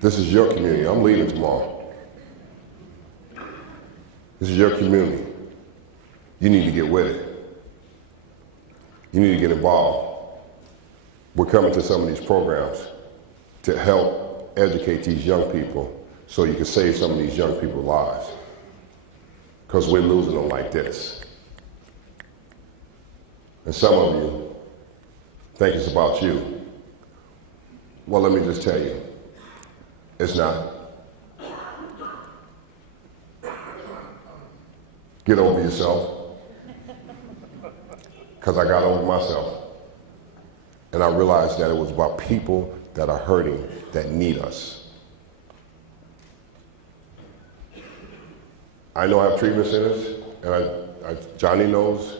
This is your community. I'm leaving tomorrow. This is your community. You need to get with it. You need to get involved. We're coming to some of these programs to help educate these young people so you can save some of these young people's lives. Because we're losing them like this. And some of you think it's about you. Well, let me just tell you, it's not. Get over yourself. Because I got over myself. And I realized that it was about people that are hurting, that need us. I know I have treatment centers, and Johnny knows,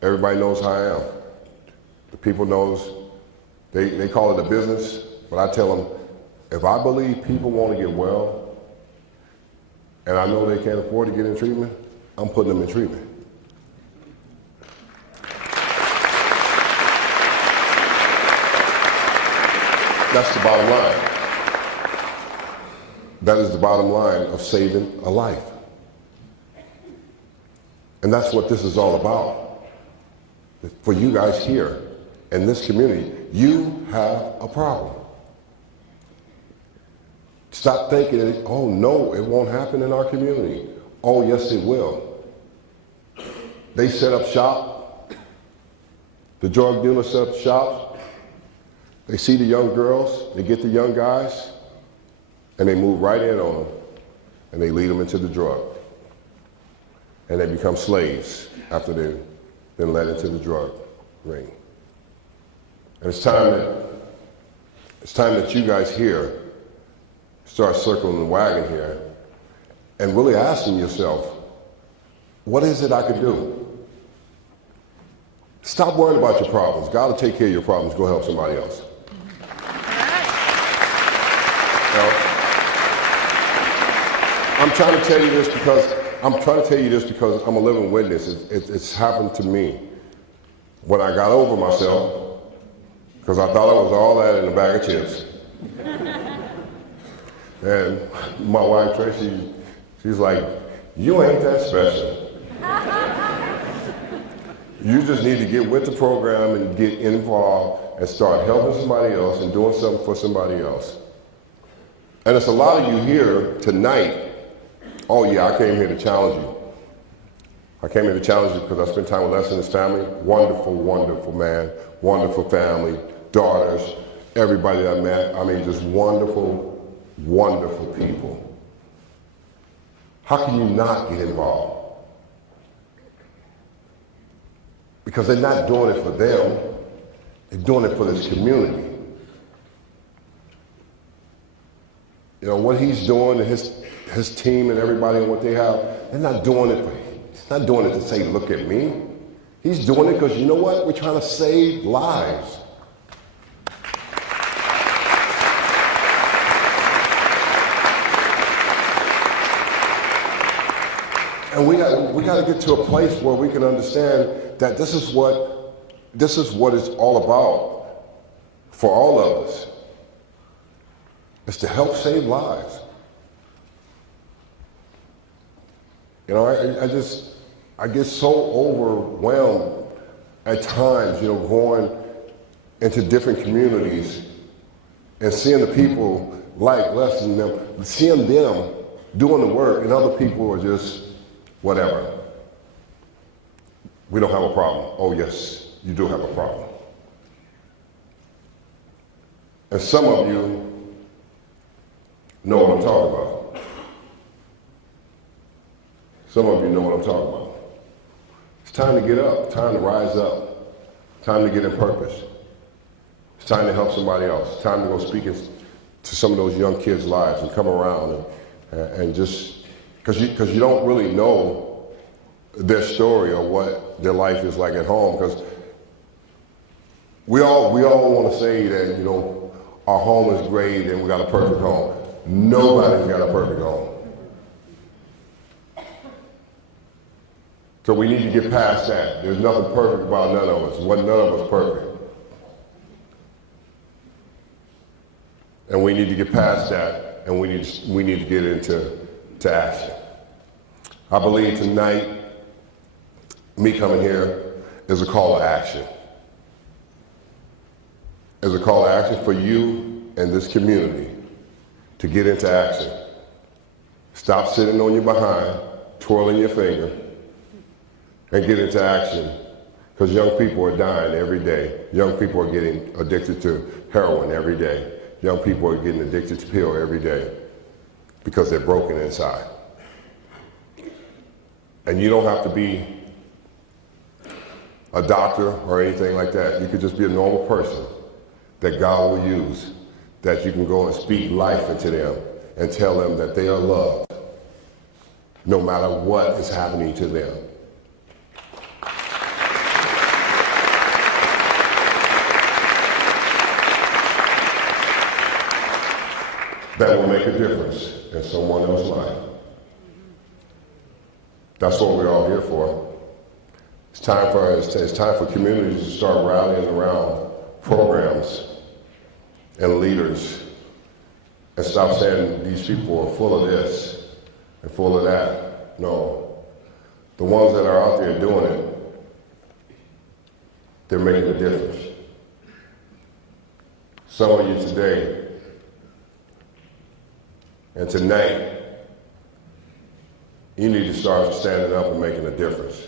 everybody knows how I am. The people knows, they call it a business, but I tell them, if I believe people want to get well, and I know they can't afford to get in treatment, I'm putting them in treatment. That's the bottom line. That is the bottom line of saving a life. And that's what this is all about. For you guys here in this community, you have a problem. Stop thinking, oh no, it won't happen in our community. Oh yes, it will. They set up shop. The drug dealers set up shop. They see the young girls, they get the young guys, and they move right in on them, and they lead them into the drug. And they become slaves after they've been led into the drug ring. And it's time that you guys here start circling the wagon here and really asking yourself, what is it I could do? Stop worrying about your problems. God will take care of your problems. Go help somebody else. I'm trying to tell you this because I'm a living witness. It's happened to me. When I got over myself, because I thought I was all that in a bag of chips. And my wife Tracy, she's like, you ain't that special. You just need to get with the program and get involved and start helping somebody else and doing something for somebody else. And it's a lot of you here tonight. Oh yeah, I came here to challenge you. I came here to challenge you because I spent time with Les and his family. Wonderful, wonderful man, wonderful family, daughters, everybody that I met. I mean, just wonderful, wonderful people. How can you not get involved? Because they're not doing it for them, they're doing it for this community. You know, what he's doing and his team and everybody and what they have, they're not doing it for he's not doing it to say, look at me. He's doing it because you know what? We're trying to save lives. And we got to get to a place where we can understand that this is what it's all about for all of us. It's to help save lives. You know, I get so overwhelmed at times, you know, going into different communities and seeing the people like Les and them, seeing them doing the work, and other people are just whatever. We don't have a problem. Oh yes, you do have a problem. And some of you know what I'm talking about. Some of you know what I'm talking about. It's time to get up, time to rise up, time to get in purpose. It's time to help somebody else. It's time to go speak to some of those young kids' lives and come around and just, because you don't really know their story or what their life is like at home, because we all want to say that, you know, our home is great and we got a perfect home. Nobody's got a perfect home. So we need to get past that. There's nothing perfect about none of us. None of us perfect. And we need to get past that, and we need to get into action. I believe tonight, me coming here is a call to action. Is a call to action for you and this community to get into action. Stop sitting on your behind, twirling your finger, and get into action. Because young people are dying every day. Young people are getting addicted to heroin every day. Young people are getting addicted to pills every day because they're broken inside. And you don't have to be a doctor or anything like that. You could just be a normal person that God will use, that you can go and speak life into them and tell them that they are loved no matter what is happening to them. That will make a difference in someone else's life. That's what we're all here for. It's time for communities to start rallying around programs and leaders and stop saying these people are full of this and full of that. No. The ones that are out there doing it, they're making a difference. Some of you today and tonight, you need to start standing up and making a difference.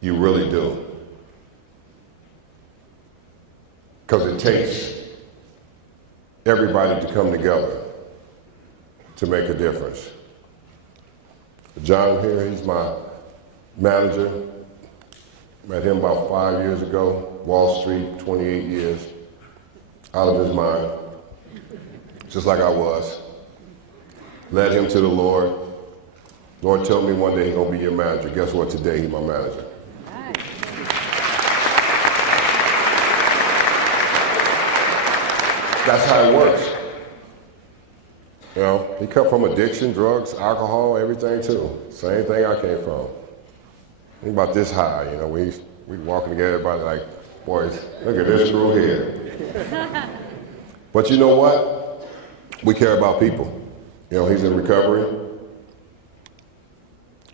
You really do. Because it takes everybody to come together to make a difference. John here, he's my manager. Met him about 5 years ago, Wall Street, 28 years, out of his mind, just like I was. Led him to the Lord. Lord told me one day he's gonna be your manager. Guess what, today he's my manager. That's how it works. You know, he come from addiction, drugs, alcohol, everything too. Same thing I came from. He about this high, you know, we walking together, everybody like, boys, look at this crew here. But you know what? We care about people. You know, he's in recovery,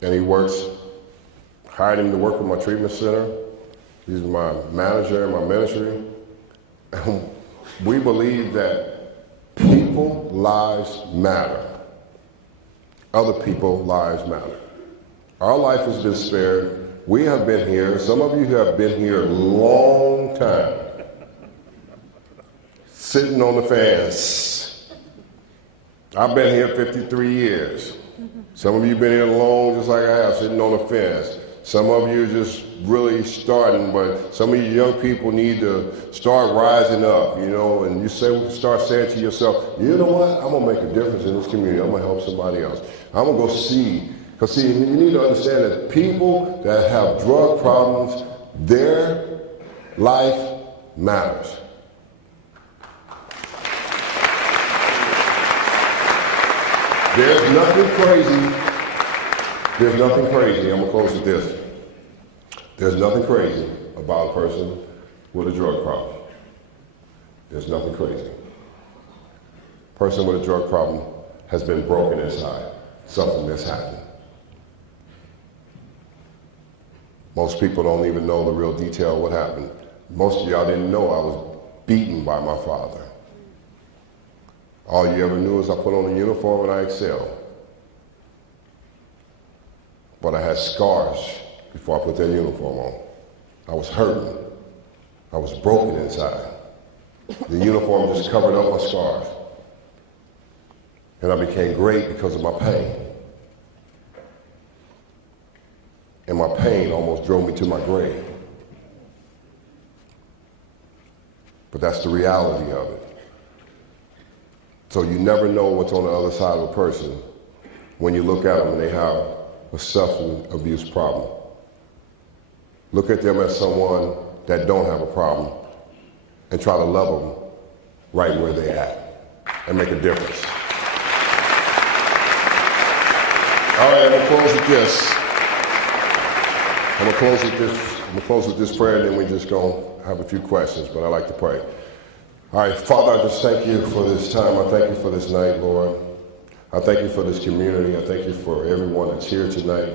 and he works, hired him to work with my treatment center. He's my manager in my ministry. And we believe that people's lives matter. Other people's lives matter. Our life has been spared. We have been here. Some of you have been here a long time, sitting on the fence. I've been here 53 years. Some of you have been here long, just like I have, sitting on the fence. Some of you are just really starting, but some of you young people need to start rising up, you know, and you start saying to yourself, you know what, I'm gonna make a difference in this community. I'm gonna help somebody else. I'm gonna go see, because see, you need to understand that people that have drug problems, their life matters. There's nothing crazy. There's nothing crazy. I'm gonna close with this. There's nothing crazy about a person with a drug problem. There's nothing crazy. A person with a drug problem has been broken inside. Something has happened. Most people don't even know the real detail of what happened. Most of y'all didn't know I was beaten by my father. All you ever knew is I put on a uniform and I excelled. But I had scars before I put that uniform on. I was hurting. I was broken inside. The uniform just covered up my scars. And I became great because of my pain. And my pain almost drove me to my grave. But that's the reality of it. So you never know what's on the other side of a person when you look at them and they have a substance abuse problem. Look at them as someone that don't have a problem and try to love them right where they're at and make a difference. All right, I'm gonna close with this. I'm gonna close with this prayer, and then we're just gonna have a few questions, but I like to pray. All right, Father, I just thank you for this time. I thank you for this night, Lord. I thank you for this community. I thank you for everyone that's here tonight.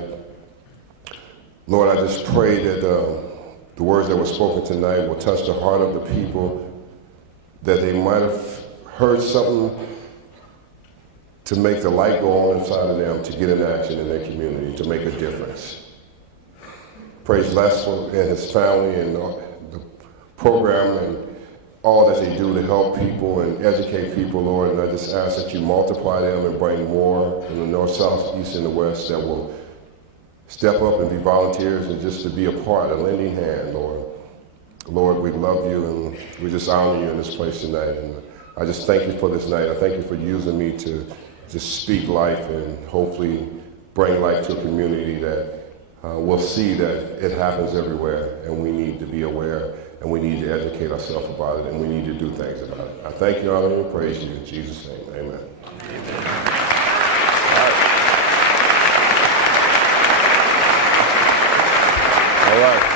Lord, I just pray that the words that were spoken tonight will touch the heart of the people, that they might have heard something to make the light go on inside of them, to get in action in their community, to make a difference. Praise Lester and his family and the program and all that they do to help people and educate people, Lord. And I just ask that you multiply them and bring more in the north, south, east, and the west that will step up and be volunteers and just to be a part, a lending hand, Lord. Lord, we love you and we just honor you in this place tonight. And I just thank you for this night. I thank you for using me to just speak life and hopefully bring life to a community that will see that it happens everywhere, and we need to be aware, and we need to educate ourselves about it, and we need to do things about it. I thank you, honor you, and praise you in Jesus' name. Amen. All right.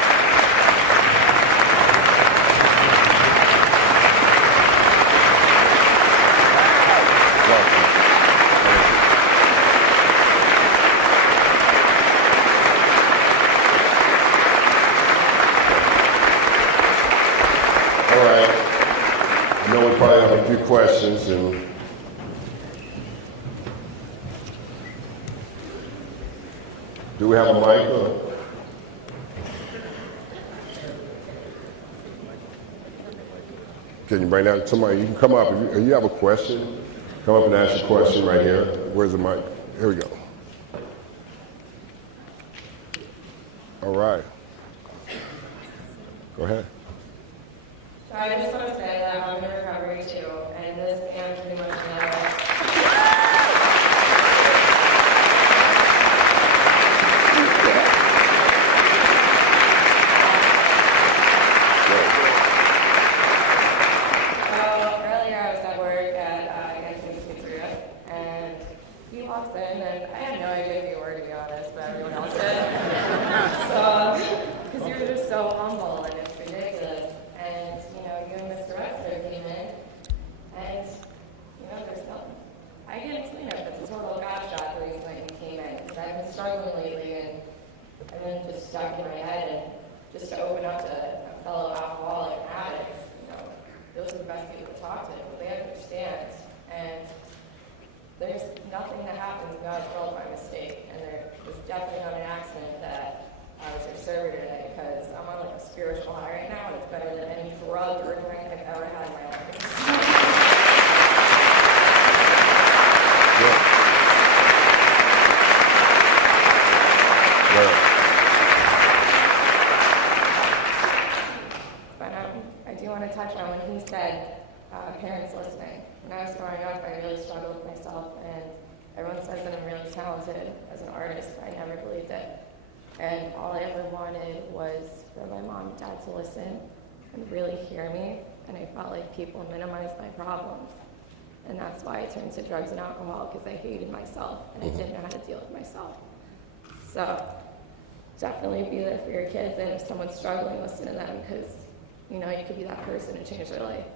Probably have a few questions, and do we have a mic? Can you bring that? Somebody, you can come up. If you have a question, come up and ask your question right here. Where's the mic? Here we go. All right. Go ahead. So I just want to say that I'm in recovery too, and this can pretty much another. So earlier I was at work at pt2, and he walks in, and I had no idea who you were, to be honest, but everyone else did. So, because you're just so humble, and it's ridiculous. And, you and Mr. Webster came in, and, there's nothing. I can't explain it, but it's a total gosh shot the reason that you came in, because I've been struggling lately, and I've been just stuck in my head, and just to open up to a fellow alcoholic addicts, those are the best people to talk to, but they understand, and there's nothing that happens in God's world by mistake, and there was definitely not an accident that I was your server today, because I'm on like a spiritual high right now, and it's better than any drug or drink I've ever had in my life. But I do want to touch on when he said parents listening. When I was growing up, I really struggled with myself, and everyone says that I'm really talented as an artist, but I never believed it. And all I ever wanted was for my mom and dad to listen and really hear me, and I felt like people minimized my problems. And that's why I turned to drugs and alcohol, because I hated myself, and I didn't know how to deal with myself. So definitely be there for your kids, and if someone's struggling, listen to them, because you could be that person and change their life.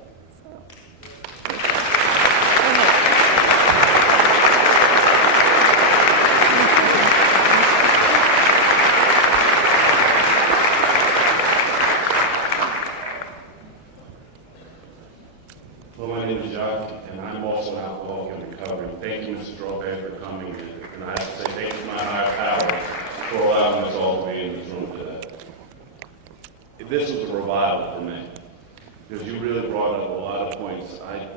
Well, my name is Jacques, and I'm also an alcoholic in recovery. Thank you, Mr. Strawberry, for coming, and I have to say thank you to my higher power for allowing us all to be in this room today. This was a revival for me, because you really brought up a lot of points. I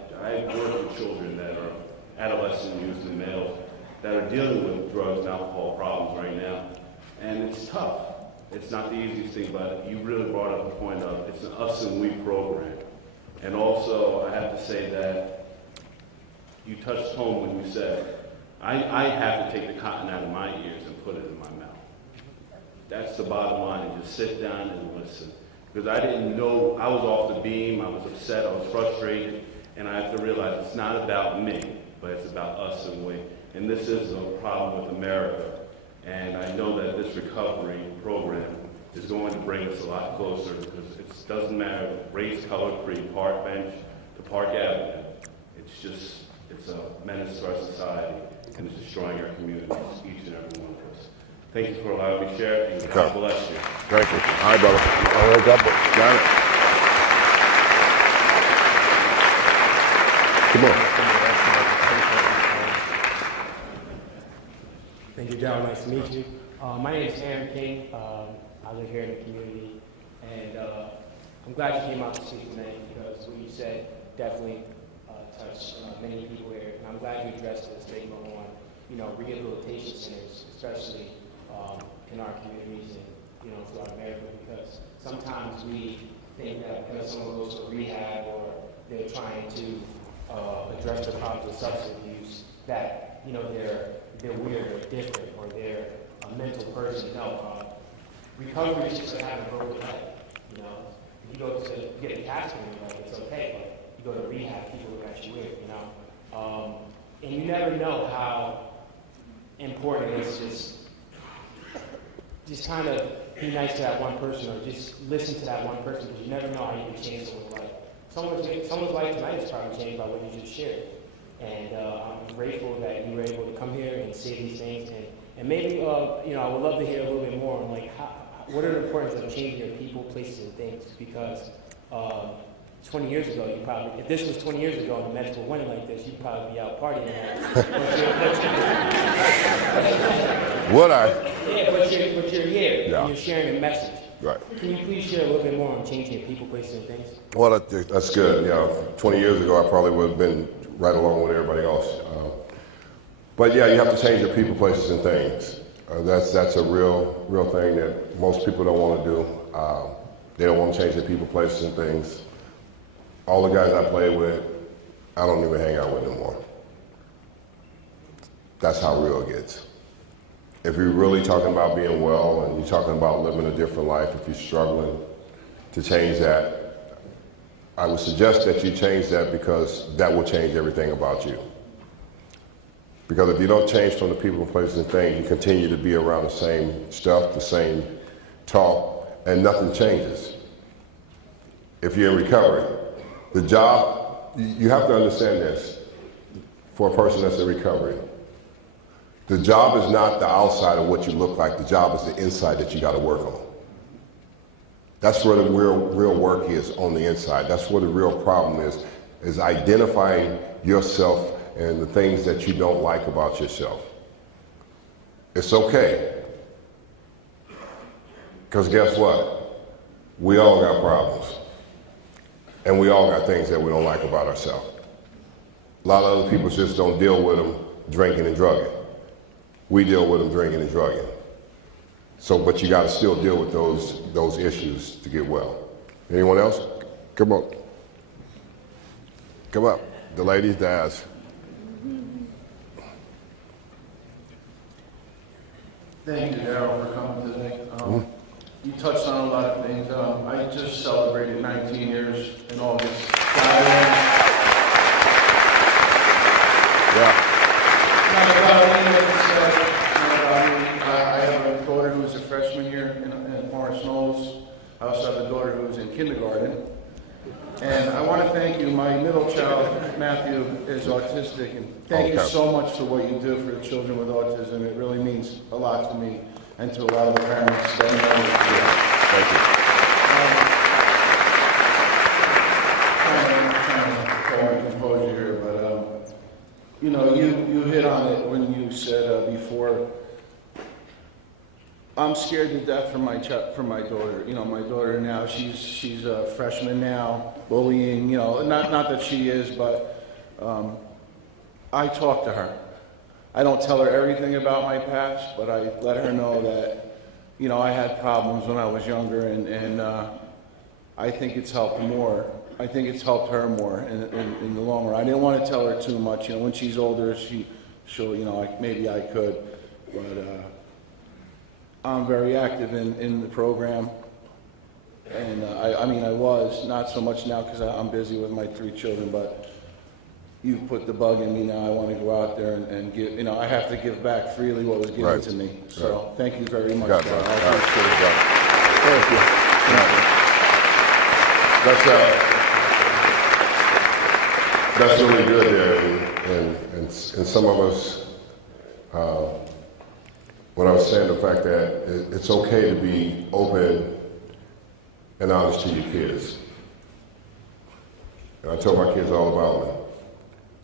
work with children that are adolescent youth and males that are dealing with drugs and alcohol problems right now, and it's tough. It's not the easiest thing, but you really brought up the point of it's an us and we program. And also, I have to say that you touched home when you said, I have to take the cotton out of my ears and put it in my mouth. That's the bottom line, and just sit down and listen. Because I didn't know, I was off the beam, I was upset, I was frustrated, and I have to realize it's not about me, but it's about us and we. And this is a problem with America. And I know that this recovery program is going to bring us a lot closer, because it doesn't matter race, color, creed, park bench, the Park Avenue. It's a menace to our society, and it's destroying our communities, each and every one of us. Thank you for allowing me to share, and God bless you. Thank you. All right, brother. All right, got it. Come on. Thank you, Darryl. Nice to meet you. My name is Aaron King. I live here in the community, and I'm glad you came out to speak tonight because what you said definitely touched many people here. And I'm glad you addressed the stigma on, rehabilitation centers, especially in our communities and throughout America, because sometimes we think that because someone goes to rehab or they're trying to address the problems of substance abuse, that they're weird or different or they're a mental person. No, recovery is just like having a broken leg. If you go to get a cast like it's okay, but you go to rehab, people look at you weird. And you never know how important it is just kind of be nice to that one person or just listen to that one person, because you never know how you can change someone's life. Someone's life tonight is probably changed by what you just shared. And I'm grateful that you were able to come here and say these things. And maybe, I would love to hear a little bit more on what are the importance of changing your people, places, and things? Because 20 years ago, if this was 20 years ago and the Mets were winning like this, you'd probably be out partying. Would I? Yeah, but you're here. Yeah. And you're sharing a message. Right. Can you please share a little bit more on changing your people, places, and things? Well, that's good. 20 years ago, I probably would have been right along with everybody else. But yeah, you have to change your people, places, and things. That's a real thing that most people don't want to do. They don't want to change their people, places, and things. All the guys I play with, I don't even hang out with anymore. That's how real it gets. If you're really talking about being well and you're talking about living a different life, if you're struggling to change that, I would suggest that you change that, because that will change everything about you. Because if you don't change from the people, places, and things, you continue to be around the same stuff, the same talk, and nothing changes. If you're in recovery, the job, you have to understand this for a person that's in recovery. The job is not the outside of what you look like. The job is the inside that you got to work on. That's where the real work is, on the inside. That's where the real problem is identifying yourself and the things that you don't like about yourself. It's okay. Because guess what? We all got problems. And we all got things that we don't like about ourselves. A lot of other people just don't deal with them drinking and drugging. We deal with them drinking and drugging. So, but you got to still deal with those issues to get well. Anyone else? Come on. Come up. The ladies, the ass. Thank you, Darryl, for coming today. You touched on a lot of things. I just celebrated 19 years in August. Yeah. Not about any of it said, not about me. I have a daughter who's a freshman here in Forest Knolls. I also have a daughter who's in kindergarten. And I want to thank you. My middle child, Matthew, is autistic. And thank you so much for what you do for the children with autism. It really means a lot to me and to a lot of the parents that know. Thank you. Composure here, but you hit on it when you said before. I'm scared to death for my daughter. My daughter now, she's a freshman now, bullying. Not that she is, but I talk to her. I don't tell her everything about my past, but I let her know that I had problems when I was younger, and I think it's helped more. I think it's helped her more in the long run. I didn't want to tell her too much. When she's older, she'll maybe I could, but. I'm very active in the program, and I was, not so much now because I'm busy with my 3 children, but you've put the bug in me now. I want to go out there and give, I have to give back freely what was given to me. So thank you very much. Thank you. That's really good there, and some of us, when I was saying the fact that it's okay to be open and honest to your kids. And I told my kids all about me.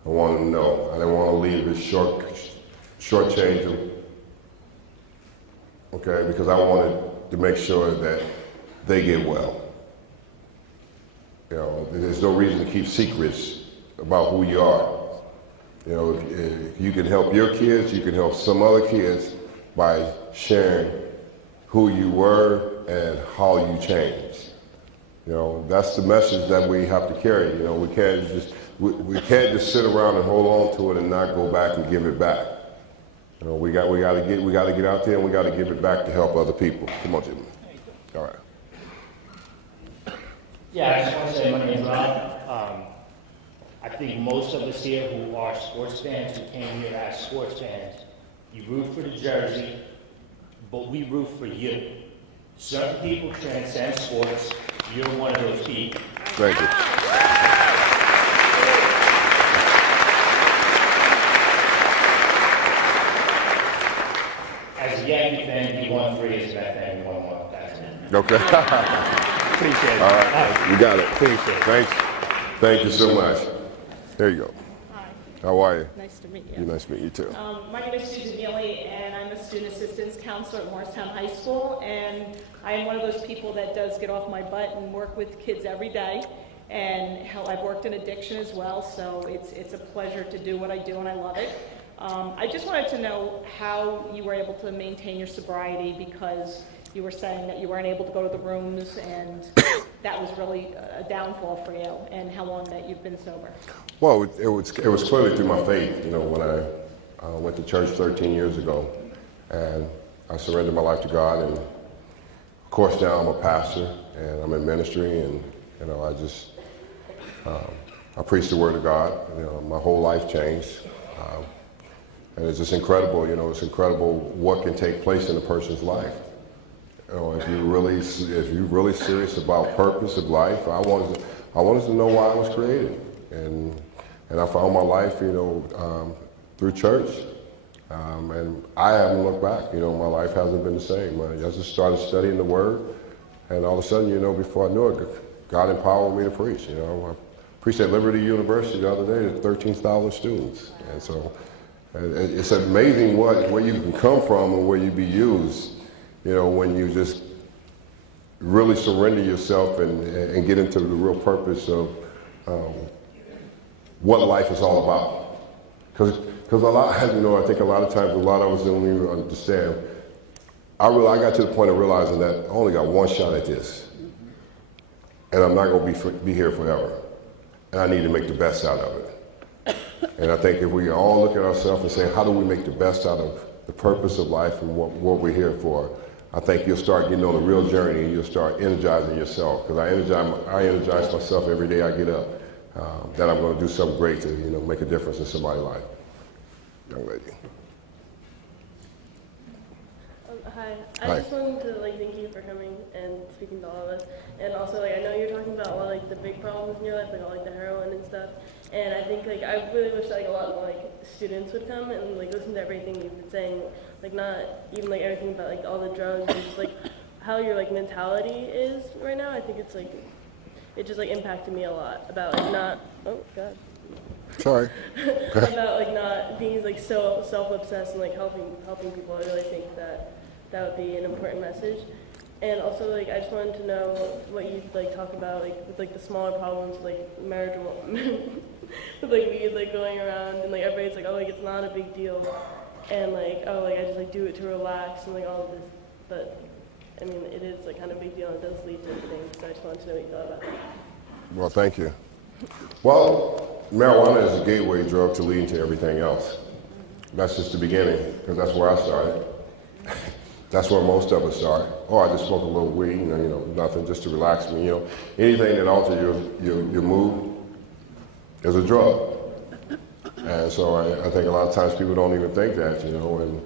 I wanted them to know. I didn't want to leave it shortchange them, okay, because I wanted to make sure that they get well. You know, there's no reason to keep secrets about who you are. You know, if you can help your kids, you can help some other kids by sharing who you were and how you changed. You know, that's the message that we have to carry. You know, we can't just sit around and hold on to it and not go back and give it back. You know, we got to get out there and we got to give it back to help other people. Come on, Jimmy. All right. Yeah, I just want to say my name's Rob. I think most of us here who are sports fans, who came here as sports fans, you root for the jersey, but we root for you. Certain people transcend sports. You're one of those people. Thank you. As a Yankee fan, you won 3. As a Met fan, you won 1. That's it. Okay. Appreciate it. All right. You got it. Appreciate it. Thanks. Thank you so much. There you go. Hi, How are you? nice to meet you. Nice to meet you too. My name is Susan Neely, and I'm a student assistance counselor at Morristown High School, and I am one of those people that does get off my butt and work with kids every day, and hell, I've worked in addiction as well, so it's a pleasure to do what I do, and I love it. I just wanted to know how you were able to maintain your sobriety, because you were saying that you weren't able to go to the rooms, and that was really a downfall for you, and how long that you've been sober. Well, it was clearly through my faith. You know, when I went to church 13 years ago, and I surrendered my life to God, and of course now I'm a pastor and I'm in ministry, and you know I preach the Word of God. You know, my whole life changed, and it's just incredible. You know, it's incredible what can take place in a person's life. You know, if you're really serious about purpose of life, I wanted to know why I was created, and I found my life, you know, through church, and I haven't looked back. You know, my life hasn't been the same. I just started studying the Word, and all of a sudden, you know, before I knew it, God empowered me to preach. You know, I preached at Liberty University the other day to 13,000 students, and so it's amazing where you can come from and where you be used. You know, when you just really surrender yourself and get into the real purpose of what life is all about. Because a lot, you know, I think a lot of times, a lot of us don't even understand. I got to the point of realizing that I only got one shot at this, and I'm not going to be here forever, and I need to make the best out of it. And I think if we all look at ourselves and say, how do we make the best out of the purpose of life and what we're here for, I think you'll start getting on a real journey, and you'll start energizing yourself. Because I energize myself every day I get up, that I'm going to do something great to, you know, make a difference in somebody's life. Young lady. Hi. Hi. I just wanted to thank you for coming and speaking to all of us. And also I know you're talking about a lot the big problems in your life, all the heroin and stuff. And I think I really wish a lot more students would come and listen to everything you've been saying. Not even everything about all the drugs and just how your mentality is right now. I think it's it just impacted me a lot about not God. Sorry. About not being so self-obsessed and helping people. I really think that would be an important message. And also I just wanted to know what you talk about with the smaller problems marital with weed going around and everybody's it's not a big deal, and I just do it to relax and all of this, but I mean it is kind of a big deal and it does lead to things. So I just wanted to know what you thought about it. Well, thank you. Well, marijuana is a gateway drug to leading to everything else. That's just the beginning, because that's where I started. That's where most of us start. Oh, I just smoke a little weed, you know, nothing, just to relax me. You know, anything that alters your mood is a drug. And so I think a lot of times people don't even think that, you know, and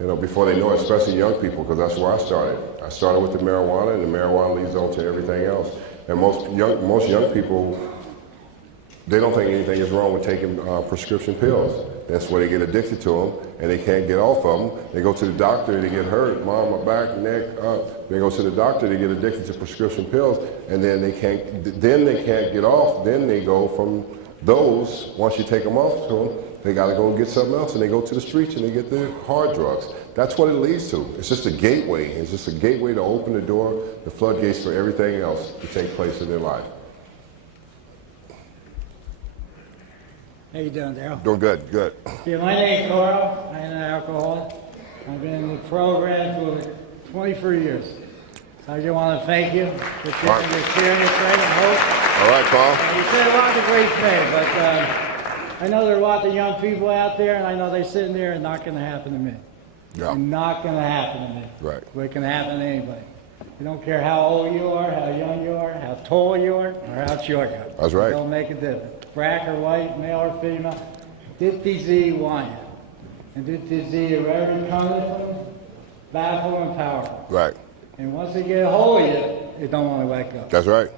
you know, before they know it, especially young people, because that's where I started. I started with the marijuana, and the marijuana leads on to everything else. And most young people They don't think anything is wrong with taking prescription pills. That's where they get addicted to them, and they can't get off of them. They go to the doctor, they get hurt, my back, neck, they go to the doctor, they get addicted to prescription pills, and then they can't get off. Then they go from those, once you take them off to them, they got to go and get something else, and they go to the streets and they get the hard drugs. That's what it leads to. It's just a gateway. It's just a gateway to open the door, the floodgates for everything else to take place in their life. How you doing, Darryl? Doing good, good. Yeah, my name's Carl. I am an alcoholic. I've been in the program for 23 years. So I just want to thank you for sharing your experience, right, and hope. All right, Carl. You said a lot of great things, but I know there are a lot of young people out there, and I know they're sitting there and not going to happen to me. Yeah. Not going to happen to me. Right. But it can happen to anybody. You don't care how old you are, how young you are, how tall you are, or how short you are. That's right. It don't make a difference. Black or white, male or female. Dit disease wine. And dit disease are very colorful, powerful, and powerful. Right. And once they get a hold of you, they don't want to let go. That's right.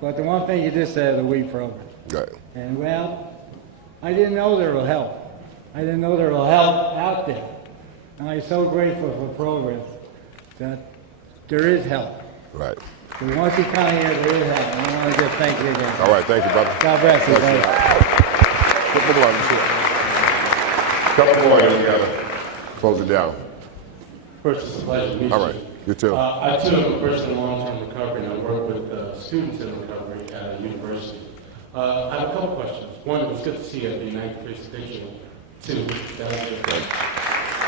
But the one thing you just said, the weed program. Right. And well, I didn't know there was help. I didn't know there was help out there. And I'm so grateful for programs that there is help. Right. So once you come here, there is help. And I want to just thank you again. All right, thank you, brother. God bless you, buddy. Couple more, then we gotta close it down. First, it's a pleasure to meet you. All right, you too. I too am a person in long-term recovery, and I work with students in recovery at a university. I have a couple questions. One, it was good to see you at the United Free Station. Two, that was good.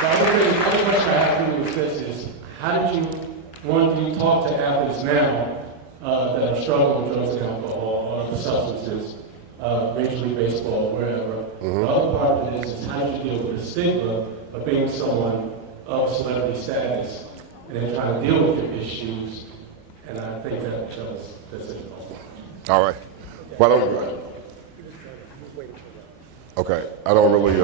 The other question I have for you is this: how did you, one, do you talk to athletes now that are struggling with drugs and alcohol or other substances, Major League Baseball, wherever? The other part of it is how do you deal with the stigma of being someone of celebrity status and then trying to deal with your issues? And I think that's it. All right. Why don't, okay, I don't really,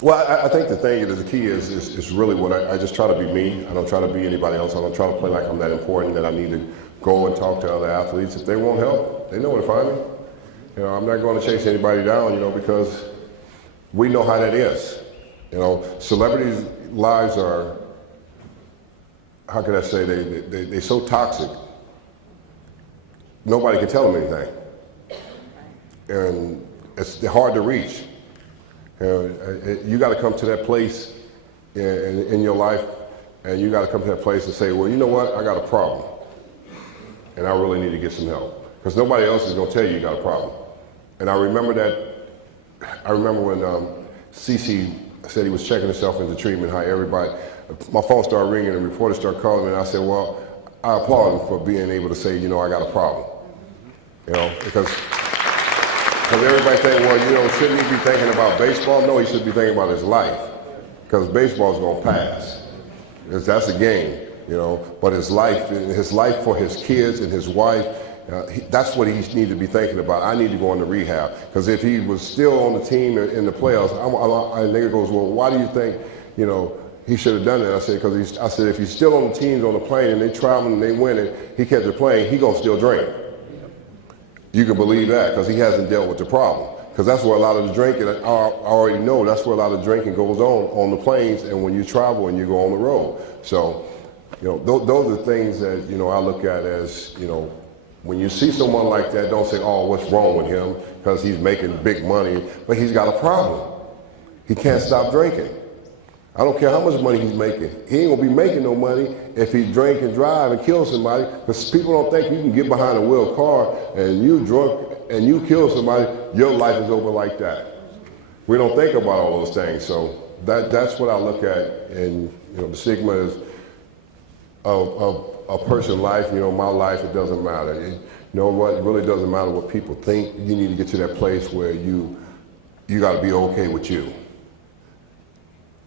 well, I think the thing is, the key is really what I just try to be me. I don't try to be anybody else. I don't try to play like I'm that important that I need to go and talk to other athletes. If they want help, they know where to find me. You know, I'm not going to chase anybody down, you know, because we know how that is. You know, celebrities' lives are, how can I say, they're so toxic. Nobody can tell them anything. And they're hard to reach. You got to come to that place in your life, and you got to come to that place and say, well, you know what, I got a problem, and I really need to get some help. Because nobody else is going to tell you got a problem. And I remember when CeCe said he was checking himself into treatment, how everybody, my phone started ringing and reporters started calling me, and I said, well, I applaud him for being able to say, you know, I got a problem. You know, because everybody think, well, you know, shouldn't he be thinking about baseball? No, he should be thinking about his life, because baseball is going to pass. That's a game, you know, but his life for his kids and his wife, that's what he needs to be thinking about. I need to go into rehab, because if he was still on the team in the playoffs, and nigga goes, well, why do you think, you know, he should have done that? I said, because if he's still on the teams on the plane and they traveling and they winning, he catch a plane, he gonna still drink. You can believe that, because he hasn't dealt with the problem. Because that's where a lot of the drinking, I already know, that's where a lot of drinking goes on the planes and when you travel and you go on the road. So, you know, those are things that, you know, I look at as, you know, when you see someone like that, don't say, oh, what's wrong with him, because he's making big money, but he's got a problem. He can't stop drinking. I don't care how much money he's making. He ain't gonna be making no money if he drink and drive and kill somebody, because people don't think you can get behind a wheel car and you drunk and you kill somebody, your life is over like that. We don't think about all those things. So that's what I look at, and you know, the stigma is of a person's life. You know, my life, it doesn't matter. You know what? It really doesn't matter what people think. You need to get to that place where you got to be okay with you.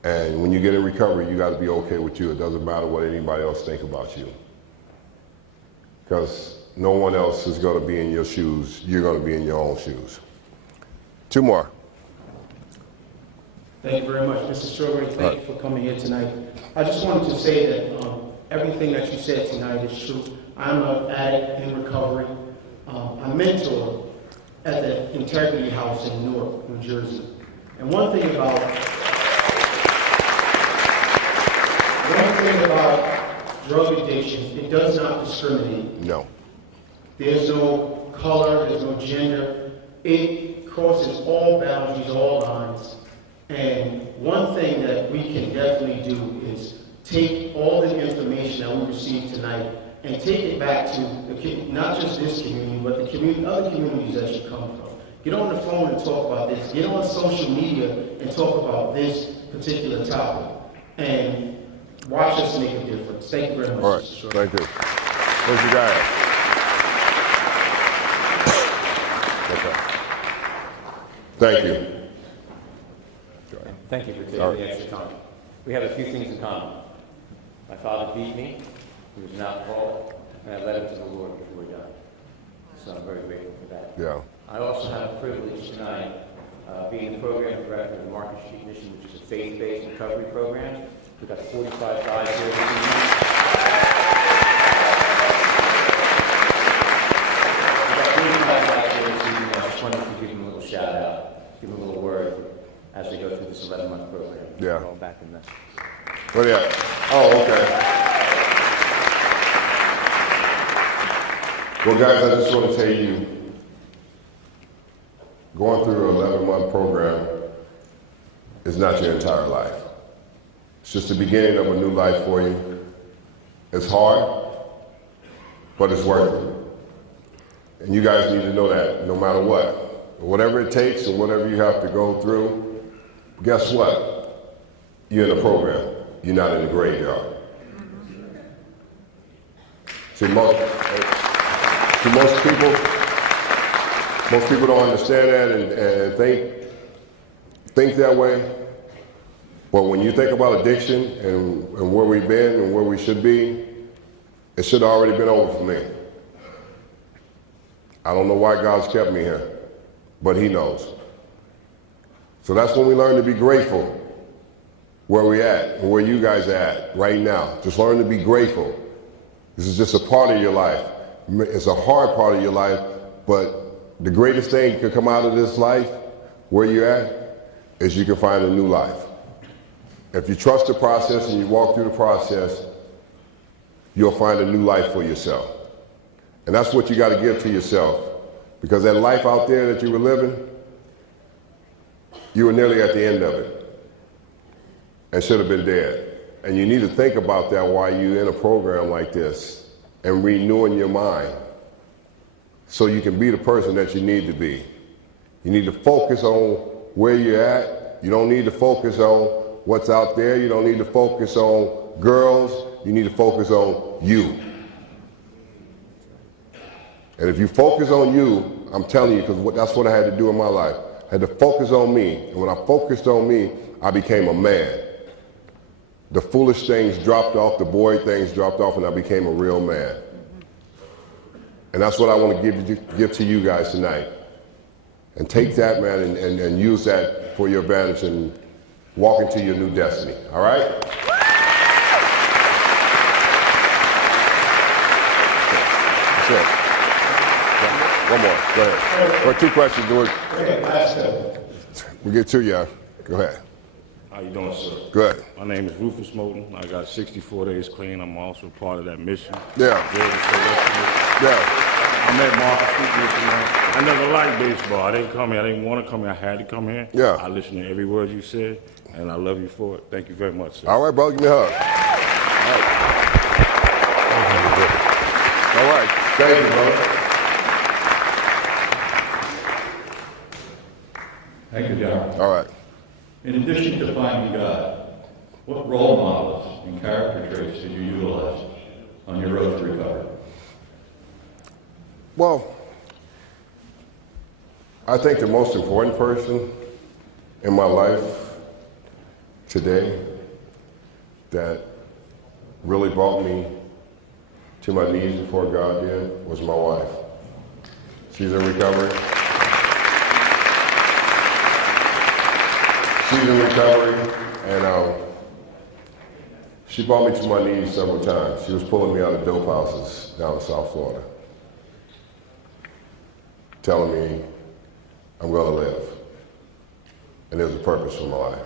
And when you get in recovery, you got to be okay with you. It doesn't matter what anybody else think about you, because no one else is going to be in your shoes. You're going to be in your own shoes. Two more. Thank you very much, Mr. Strawberry. Thank you for coming here tonight. I just wanted to say that everything that you said tonight is true. I'm an addict in recovery. I mentor at the Integrity House in Newark, New Jersey. And one thing about drug addiction, it does not discriminate. No. There's no color, there's no gender. It crosses all boundaries, all lines. And one thing that we can definitely do is take all the information that we received tonight and take it back to not just this community, but the community, other communities that you come from. Get on the phone and talk about this. Get on social media and talk about this particular topic. And watch us make a difference. Thank you very much. All right, thank you. Thank you, guys. Okay. Thank you. Thank you for taking the extra time. We have a few things in common. My father beat me, he was an alcoholic, and I led him to the Lord before he died. So I'm very grateful for that. Yeah. I also have the privilege tonight being the program director of the Market Street Mission, which is a faith-based recovery program. We've got 45 guys here this evening. I just wanted to give them a little shout out, give them a little word as they go through this 11-month program. Yeah. We're all back in this. Where they at? Oh, okay. Well, guys, I just want to tell you, going through an 11-month program is not your entire life. It's just the beginning of a new life for you. It's hard, but it's worth it. And you guys need to know that no matter what. Whatever it takes and whatever you have to go through, guess what? You're in a program. You're not in the graveyard. See, most people don't understand that and think that way. But when you think about addiction and where we've been and where we should be, it should have already been over for me. I don't know why God's kept me here, but He knows. So that's when we learn to be grateful where we at and where you guys are at right now. Just learn to be grateful. This is just a part of your life. It's a hard part of your life, but the greatest thing that can come out of this life, where you're at, is you can find a new life. If you trust the process and you walk through the process, you'll find a new life for yourself. And that's what you got to give to yourself. Because that life out there that you were living, you were nearly at the end of it and should have been dead. And you need to think about that while you're in a program like this and renewing your mind so you can be the person that you need to be. You need to focus on where you're at. You don't need to focus on what's out there. You don't need to focus on girls. You need to focus on you. And if you focus on you, I'm telling you, because that's what I had to do in my life. I had to focus on me. And when I focused on me, I became a man. The foolish things dropped off, the boy things dropped off, and I became a real man. And that's what I want to give to you guys tonight. And take that, man, and use that for your advantage and walk into your new destiny. All right? That's it. One more. Go ahead. Or two questions. Do it. We get two, yeah. Go ahead. How you doing, sir? Good. My name is Rufus Moten. I got 64 days clean. I'm also part of that mission. Yeah. Yeah. I'm at Market Street Mission. I never liked baseball. I didn't come here. I didn't want to come here. I had to come here. Yeah. I listened to every word you said, and I love you for it. Thank you very much, sir. All right, brother. Give me a hug. All right. Thank you, brother. Thank you, Darryl. All right. In addition to finding God, what role models and character traits did you utilize on your road to recovery? Well, I think the most important person in my life today that really brought me to my knees before God did was my wife. She's in recovery. She's in recovery, and She brought me to my knees several times. She was pulling me out of dope houses down in South Florida, telling me I'm going to live, and there's a purpose for my life.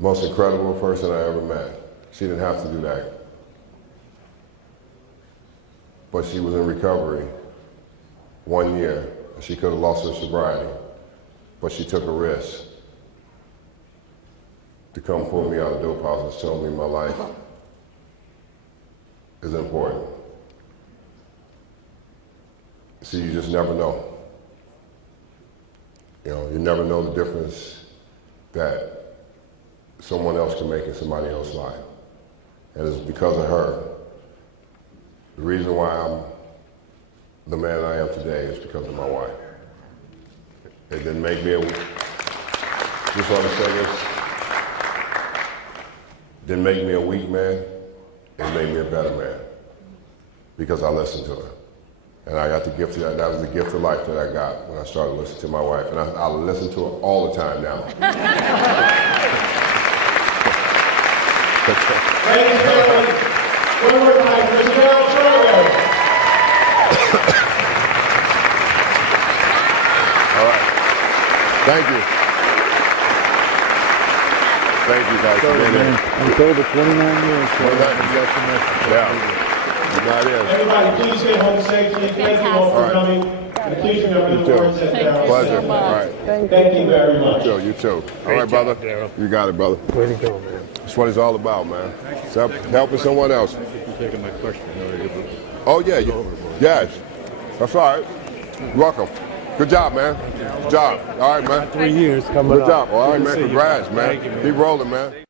Most incredible person I ever met. She didn't have to do that. But she was in recovery 1 year, and she could have lost her sobriety, but she took a risk to come pull me out of dope houses, tell me my life is important. See, you just never know. You know, you never know the difference that someone else can make in somebody else's life. And it's because of her. The reason why I'm the man I am today is because of my wife. It didn't make me just want to say this, didn't make me a weak man, it made me a better man. Because I listened to her. And I got the gift of that. That was the gift of life that I got when I started listening to my wife. And I listen to her all the time now. Ladies and gentlemen, one more time for Darryl. All right. Thank you. Thank you guys for being here. I'm told it 29 years. So 29 years. Yeah. Not is. Everybody, please stay home safely. Thank you all for coming. And please remember the words that Darryl Pleasure. said. All right. Thank you very much. You too. All right, brother. You got it, brother. Way to go, man. That's what it's all about, man. It's helping someone else. You're taking my question. Oh, yeah. Yes. That's all right. You're welcome. Good job, man. Good job. All right, man. 3 years coming Good up. job. All right, Good to man. see you. Congrats, man. Thank you, man. Keep rolling, man.